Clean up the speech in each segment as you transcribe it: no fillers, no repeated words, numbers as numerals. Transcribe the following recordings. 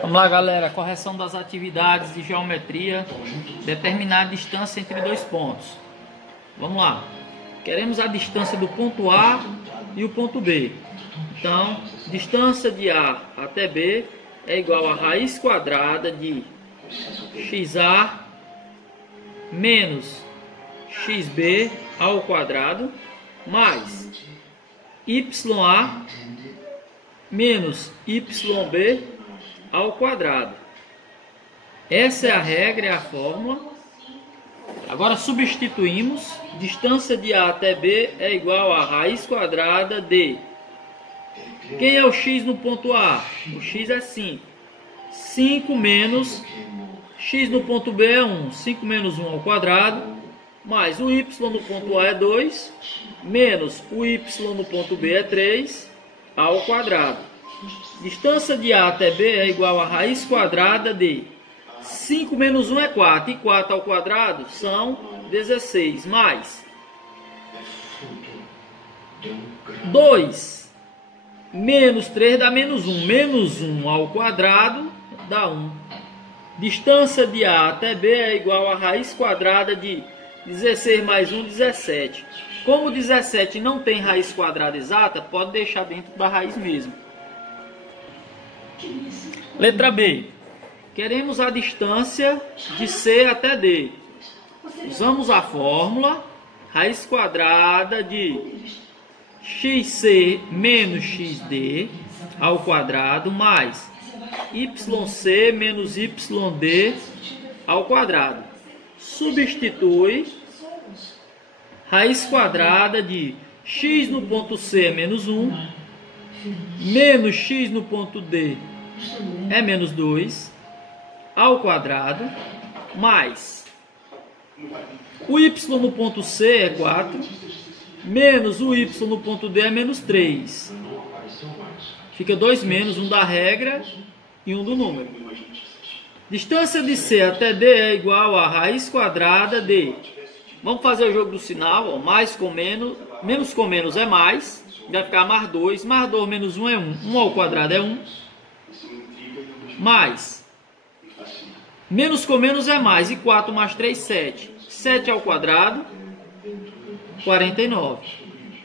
Vamos lá, galera. Correção das atividades de geometria. Determinar a distância entre dois pontos. Vamos lá. Queremos a distância do ponto A e o ponto B. Então, distância de A até B é igual a raiz quadrada de XA menos XB ao quadrado mais YA menos YB ao quadrado. Essa é a regra, é a fórmula. Agora substituímos. Distância de A até B é igual a raiz quadrada de... Quem é o x no ponto A? O x é 5. 5 menos x no ponto B é 1. 5 menos 1 ao quadrado. Mais o y no ponto A é 2. Menos o y no ponto B é 3 ao quadrado. Distância de A até B é igual a raiz quadrada de 5 menos 1 é 4. E 4 ao quadrado são 16. Mais 2 menos 3 dá menos 1. Menos 1 ao quadrado dá 1. Distância de A até B é igual a raiz quadrada de 16 mais 1, 17. Como 17 não tem raiz quadrada exata, pode deixar dentro da raiz mesmo. Letra B. Queremos a distância de C até D. Usamos a fórmula raiz quadrada de xc menos xd ao quadrado mais yc menos yd ao quadrado. Substitui raiz quadrada de x no ponto C é menos 1, menos x no ponto D é menos 2, ao quadrado, mais o y no ponto C é 4, menos o y no ponto D é menos 3. Fica 2 menos, um da regra e um do número. Distância de C até D é igual a raiz quadrada de... Vamos fazer o jogo do sinal, ó, mais com menos, menos com menos é mais, vai ficar mais 2 menos 1 é 1, 1 ao quadrado é 1, mais, menos com menos é mais, e 4 mais 3, 7, 7 ao quadrado, 49.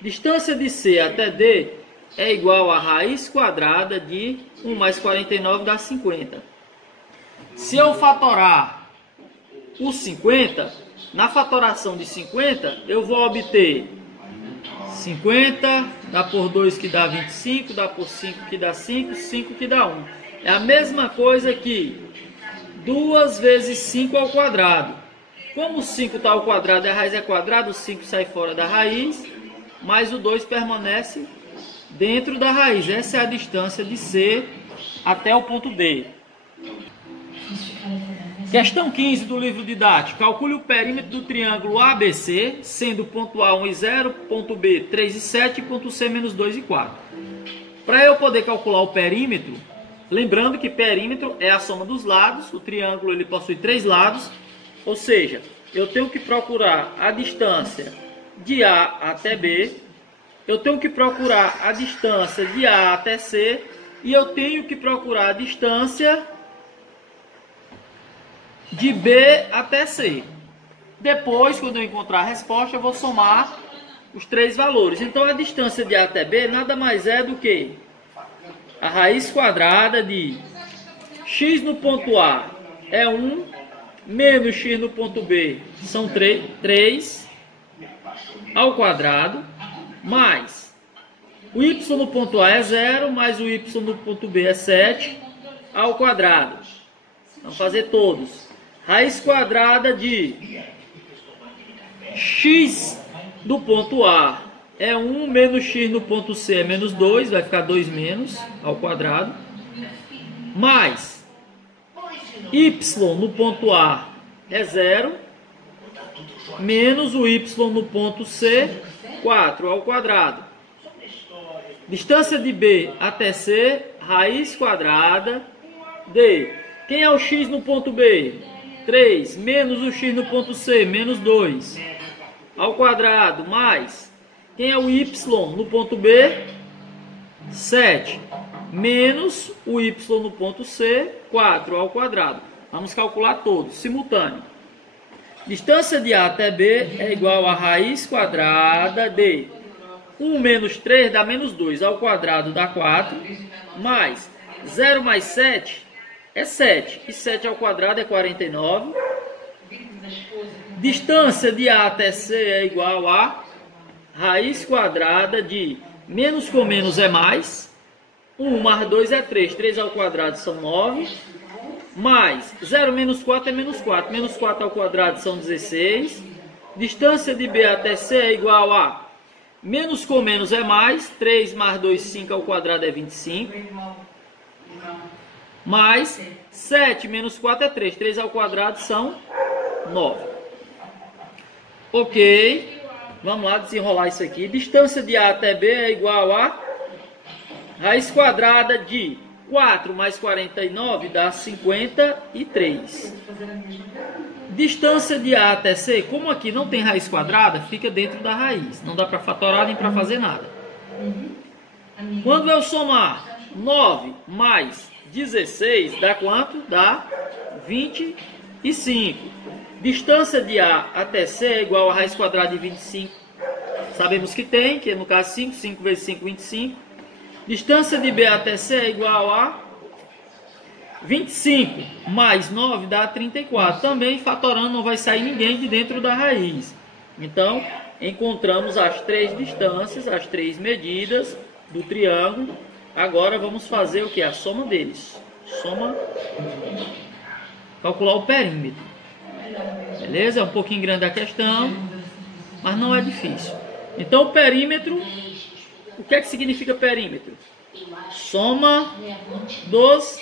Distância de C até D é igual a raiz quadrada de 1 mais 49 dá 50. Se eu fatorar o 50... Na fatoração de 50, eu vou obter 50, dá por 2 que dá 25, dá por 5 que dá 5, 5 que dá 1. É a mesma coisa que 2 vezes 5 ao quadrado. Como o 5 está ao quadrado e a raiz é quadrada, o 5 sai fora da raiz, mas o 2 permanece dentro da raiz. Essa é a distância de C até o ponto D. Questão 15 do livro didático. Calcule o perímetro do triângulo ABC, sendo ponto A 1 e 0, ponto B 3 e 7 e ponto C menos 2 e 4. Para eu poder calcular o perímetro, lembrando que perímetro é a soma dos lados, o triângulo ele possui 3 lados, ou seja, eu tenho que procurar a distância de A até B, eu tenho que procurar a distância de A até C e eu tenho que procurar a distância de B até C. Depois, quando eu encontrar a resposta, eu vou somar os 3 valores. Então, a distância de A até B nada mais é do que a raiz quadrada de x no ponto A é 1, menos x no ponto B são 3 ao quadrado, mais o y no ponto A é 0, mais o y no ponto B é 7 ao quadrado. Vamos fazer todos. Raiz quadrada de x do ponto A é 1, menos x no ponto C é menos 2, vai ficar 2 menos ao quadrado, mais y no ponto A é 0, menos o y no ponto C, 4 ao quadrado. Distância de B até C, raiz quadrada de... Quem é o x no ponto B? 3, menos o x no ponto C, menos 2, ao quadrado, mais, quem é o y no ponto B? 7, menos o y no ponto C, 4 ao quadrado. Vamos calcular todos, simultâneo. Distância de A até B é igual a raiz quadrada de 1 menos 3 dá menos 2, ao quadrado dá 4, mais 0 mais 7 é 7, e 7 ao quadrado é 49. Distância de A até C é igual a raiz quadrada de menos com menos é mais, 1 mais 2 é 3, 3 ao quadrado são 9, mais 0 menos 4 é menos 4, menos 4 ao quadrado são 16. Distância de B até C é igual a menos com menos é mais, 3 mais 2, 5 ao quadrado é 25, mais 7 menos 4 é 3, 3 ao quadrado são 9. Ok, vamos lá desenrolar isso aqui. Distância de A até B é igual a raiz quadrada de 4 mais 49 dá 53. Distância de A até C, como aqui não tem raiz quadrada, fica dentro da raiz. Não dá para fatorar nem para fazer nada. Quando eu somar 9 mais 16, dá quanto? Dá 25. Distância de A até C é igual a raiz quadrada de 25. Sabemos que tem, que no caso 5, 5 vezes 5, 25. Distância de B até C é igual a 25 mais 9 dá 34. Também fatorando não vai sair ninguém de dentro da raiz. Então, encontramos as três distâncias, as três medidas do triângulo. Agora vamos fazer o que? A soma deles. Calcular o perímetro. Beleza? É um pouquinho grande a questão, mas não é difícil. Então, o perímetro, o que é que significa perímetro? Soma dos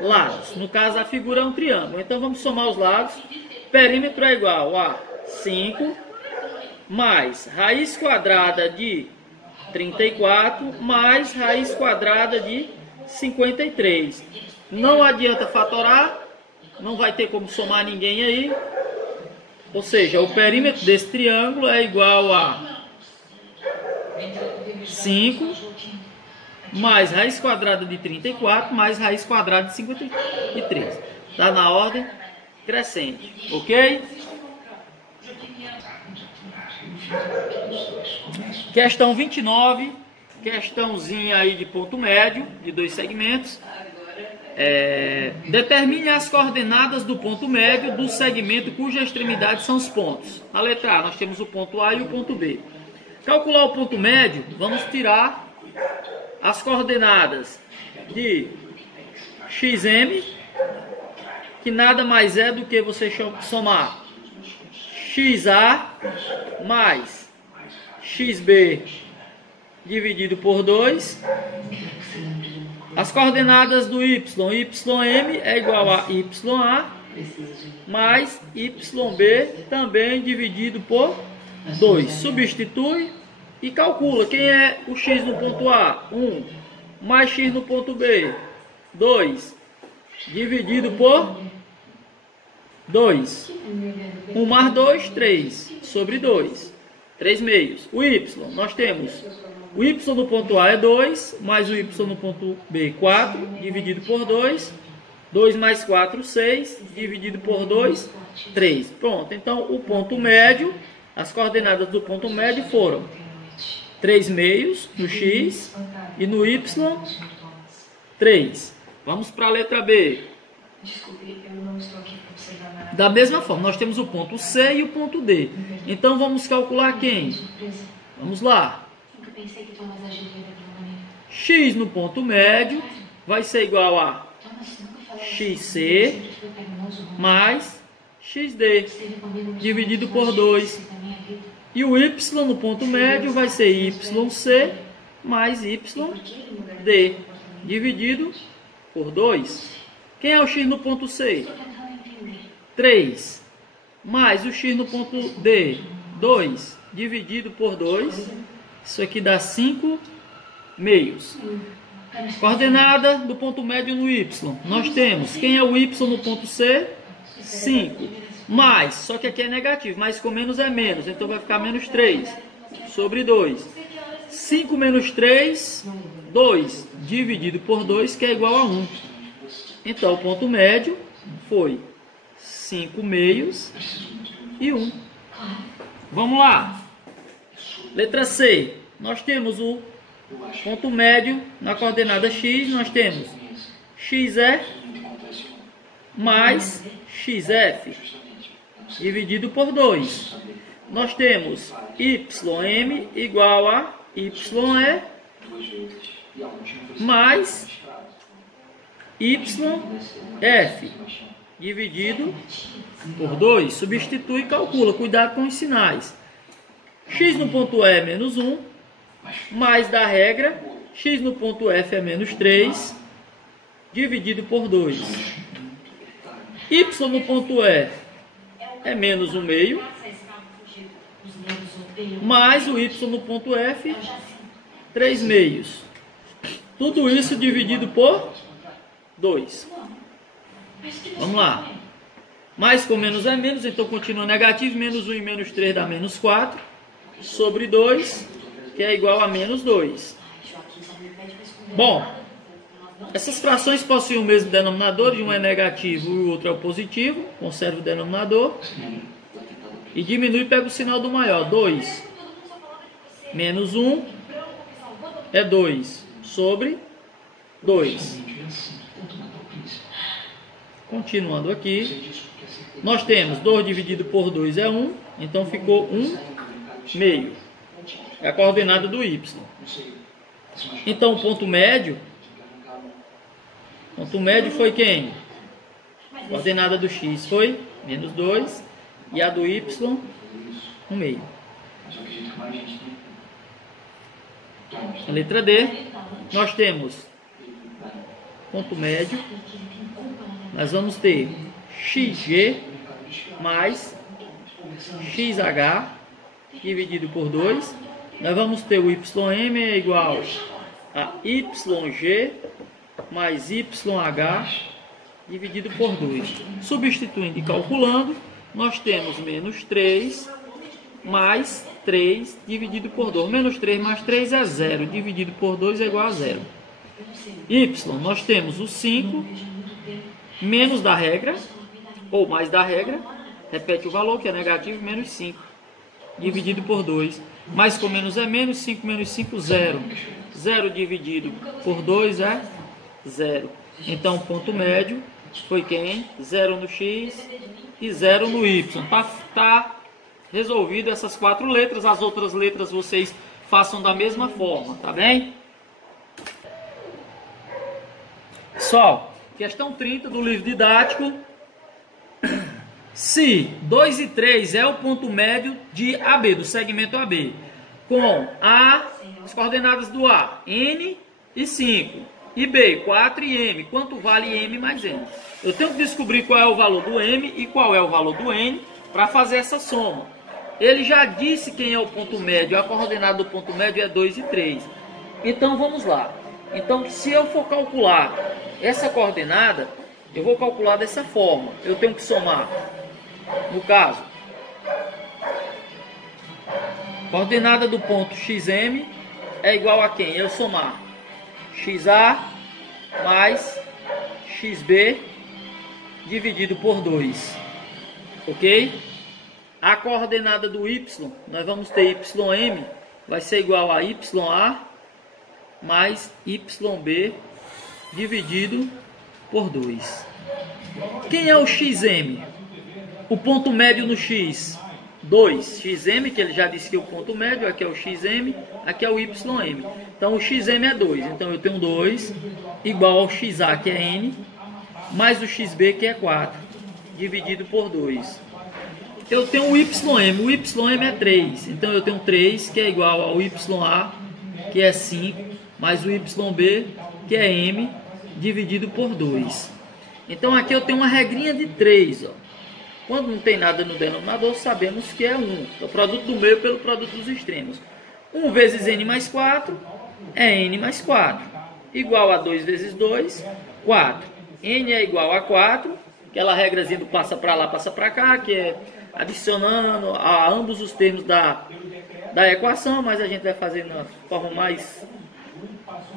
lados. No caso, a figura é um triângulo. Então, vamos somar os lados. Perímetro é igual a 5 mais raiz quadrada de 34 mais raiz quadrada de 53. Não adianta fatorar, não vai ter como somar ninguém aí. Ou seja, o perímetro desse triângulo é igual a 5 mais raiz quadrada de 34 mais raiz quadrada de 53. Está na ordem crescente, ok? Questão 29, questãozinha aí de ponto médio, de 2 segmentos. Determine as coordenadas do ponto médio do segmento cuja extremidade são os pontos. Na letra A, nós temos o ponto A e o ponto B. Calcular o ponto médio, vamos tirar as coordenadas de xm, que nada mais é do que você somar xa mais xb dividido por 2. As coordenadas do ym é igual a ya mais yb também dividido por 2. Substitui e calcula. Quem é o x no ponto A? 1 mais x no ponto B, 2 dividido por 2. 1 mais 2, 3 sobre 2. 3 meios. O y, nós temos o y no ponto A é 2, mais o y no ponto B, 4, dividido por 2. 2 mais 4, 6, dividido por 2, 3. Pronto, então o ponto médio, as coordenadas do ponto médio foram 3 meios no x e no y, 3. Vamos para a letra B. Da mesma forma, nós temos o ponto C e o ponto D. Então, vamos calcular quem? Vamos lá. X no ponto médio vai ser igual a xc mais xd, dividido por 2. E o y no ponto médio vai ser yc mais yd, dividido por 2. Quem é o x no ponto C? 3. Mais o x no ponto D, 2, dividido por 2. Isso aqui dá 5 meios. Coordenada do ponto médio no y. Nós temos, quem é o y no ponto C? 5. Mais, só que aqui é negativo, mais com menos é menos. Então vai ficar menos 3 sobre 2. 5 menos 3, 2 dividido por 2, que é igual a 1. Então, o ponto médio foi 5 meios e 1. Vamos lá. Letra C. Nós temos o ponto médio na coordenada x. Nós temos xe mais xf dividido por 2. Nós temos ym igual a ye mais yf dividido por 2. Substitui e calcula. Cuidado com os sinais. X no ponto E é menos 1, mais da regra, x no ponto F é menos 3, dividido por 2. Y no ponto E é menos 1 meio, mais o y no ponto F, 3 meios. Tudo isso dividido por 2. Vamos lá. Mais com menos é menos, então continua negativo. Menos 1 e menos 3 dá menos 4. Sobre 2, que é igual a menos 2. Bom, essas frações possuem o mesmo denominador. Um é negativo e o outro é o positivo. Conserva o denominador. E diminui e pega o sinal do maior. 2 menos 1 é 2 sobre 2. Continuando aqui, nós temos 2 dividido por 2 é 1, então ficou 1 meio. É a coordenada do y. Então o ponto médio foi quem? A coordenada do x foi menos 2 e a do y 1 meio. A letra D, nós temos ponto médio. Nós vamos ter xg mais xh dividido por 2. Nós vamos ter o ym é igual a yg mais yh dividido por 2. Substituindo e calculando, nós temos menos 3 mais 3 dividido por 2. Menos 3 mais 3 é 0. Dividido por 2 é igual a 0. Y, nós temos o 5 menos da regra, ou mais da regra, repete o valor que é negativo, menos 5, dividido por 2. Mais com menos é menos, 5 menos 5, 0. 0 dividido por 2 é 0. Então, o ponto médio foi quem? 0 no x e 0 no y. Tá resolvido essas 4 letras. As outras letras vocês façam da mesma forma, tá bem? Pessoal, questão 30 do livro didático. Se 2 e 3 é o ponto médio de AB, do segmento AB, com as coordenadas do A, N e 5, e B, 4 e M, quanto vale M mais N? Eu tenho que descobrir qual é o valor do M e qual é o valor do N para fazer essa soma. Ele já disse quem é o ponto médio, a coordenada do ponto médio é 2 e 3. Então vamos lá. Então, se eu for calcular essa coordenada, eu vou calcular dessa forma. Eu tenho que somar, no caso, coordenada do ponto xm é igual a quem? Eu somar xa mais xb dividido por 2. Ok? A coordenada do y, nós vamos ter ym, vai ser igual a ya mais yb dividido por 2. Quem é o xm? O ponto médio no x, 2. Xm, que ele já disse que é o ponto médio, aqui é o xm, aqui é o ym. Então o xm é 2. Então eu tenho 2 igual ao xa, que é n, mais o xb, que é 4, dividido por 2. Eu tenho o ym é 3. Então eu tenho 3, que é igual ao ya, que é 5, mais o yb, que é m, dividido por 2. Então aqui eu tenho uma regrinha de 3, ó. Quando não tem nada no denominador, sabemos que é 1. É o produto do meio pelo produto dos extremos. 1 vezes n mais 4 é n mais 4. Igual a 2 vezes 2, 4. N é igual a 4. Aquela regrazinha do passa para lá, passa para cá, que é adicionando a ambos os termos da equação, mas a gente vai fazer na forma mais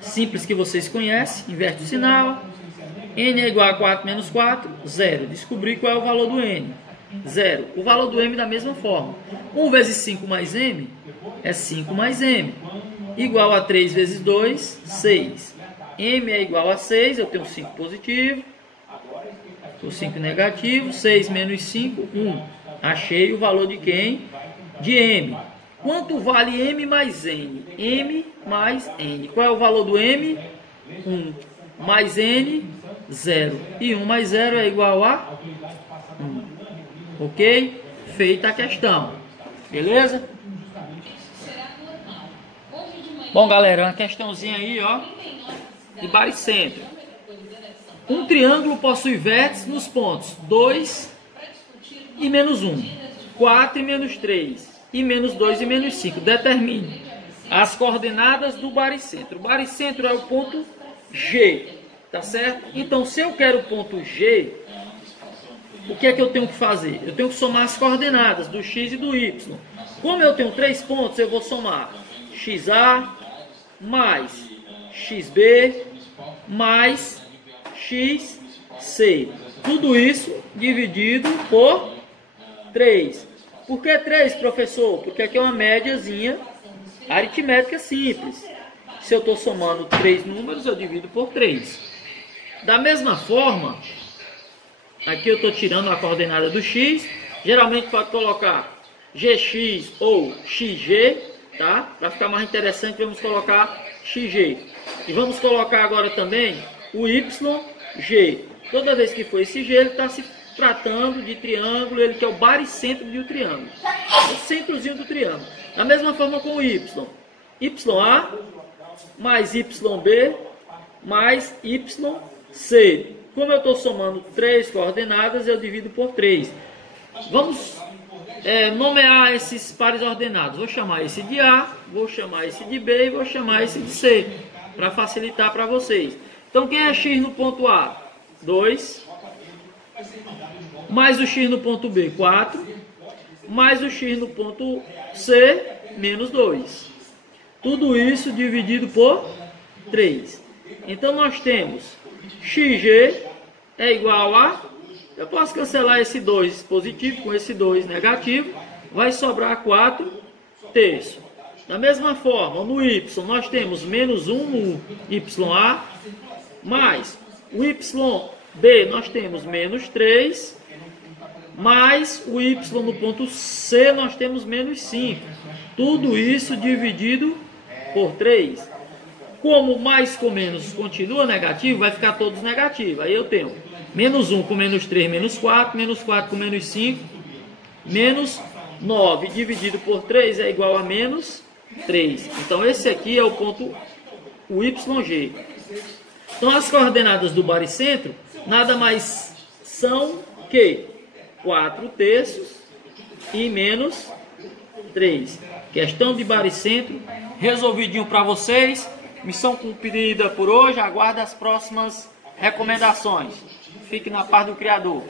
simples que vocês conhecem, inverte o sinal. N é igual a 4 menos 4, 0. Descobri qual é o valor do N. 0. O valor do M da mesma forma. 1 vezes 5 mais M é 5 mais M. Igual a 3 vezes 2, 6. M é igual a 6, eu tenho 5 positivo. O 5 negativo, 6 menos 5, 1. Achei o valor de quem? De M. Quanto vale M mais N? M mais N. Qual é o valor do M? 1. Mais N, 0. E 1 mais 0 é igual a 1. Ok? Feita a questão. Beleza? Bom, galera, uma questãozinha aí, ó, de baricentro. Um triângulo possui vértices nos pontos 2 e menos 1, 4 e menos 3, e menos 2 e menos 5. Determine as coordenadas do baricentro. O baricentro é o ponto G, tá certo? Então, se eu quero o ponto G, o que é que eu tenho que fazer? Eu tenho que somar as coordenadas do X e do Y. Como eu tenho 3 pontos, eu vou somar XA mais XB mais XC. Tudo isso dividido por 3. Por que 3, professor? Porque aqui é uma médiazinha aritmética simples. Se eu estou somando 3 números, eu divido por 3. Da mesma forma, aqui eu estou tirando a coordenada do X. Geralmente pode colocar GX ou XG, tá? Para ficar mais interessante, vamos colocar XG. E vamos colocar agora também o YG. Toda vez que for esse G, ele está se tratando de triângulo, ele que é o baricentro de um triângulo. O centrozinho do triângulo. Da mesma forma com o Y. YA mais YB mais YC. Como eu estou somando 3 coordenadas, eu divido por 3. Vamos nomear esses pares ordenados. Vou chamar esse de A, vou chamar esse de B e vou chamar esse de C, para facilitar para vocês. Então, quem é X no ponto A? 2. Mais o X no ponto B, 4. Mais o X no ponto C, menos 2. Tudo isso dividido por 3. Então, nós temos XG é igual a... Eu posso cancelar esse 2 positivo com esse 2 negativo. Vai sobrar 4 terços. Da mesma forma, no Y, nós temos menos 1 no YA, mais o YB, nós temos menos 3, mais o Y no ponto C, nós temos menos 5. Tudo isso dividido por 3. Como mais com menos continua negativo, vai ficar todos negativos. Aí eu tenho menos 1 com menos 3, menos 4 com menos 5, menos 9 dividido por 3 é igual a menos 3. Então esse aqui é o ponto YG. Então as coordenadas do baricentro nada mais são que 4 terços e menos 3. Questão de baricentro, resolvidinho para vocês. Missão cumprida por hoje. Aguardo as próximas recomendações. Fique na paz do Criador.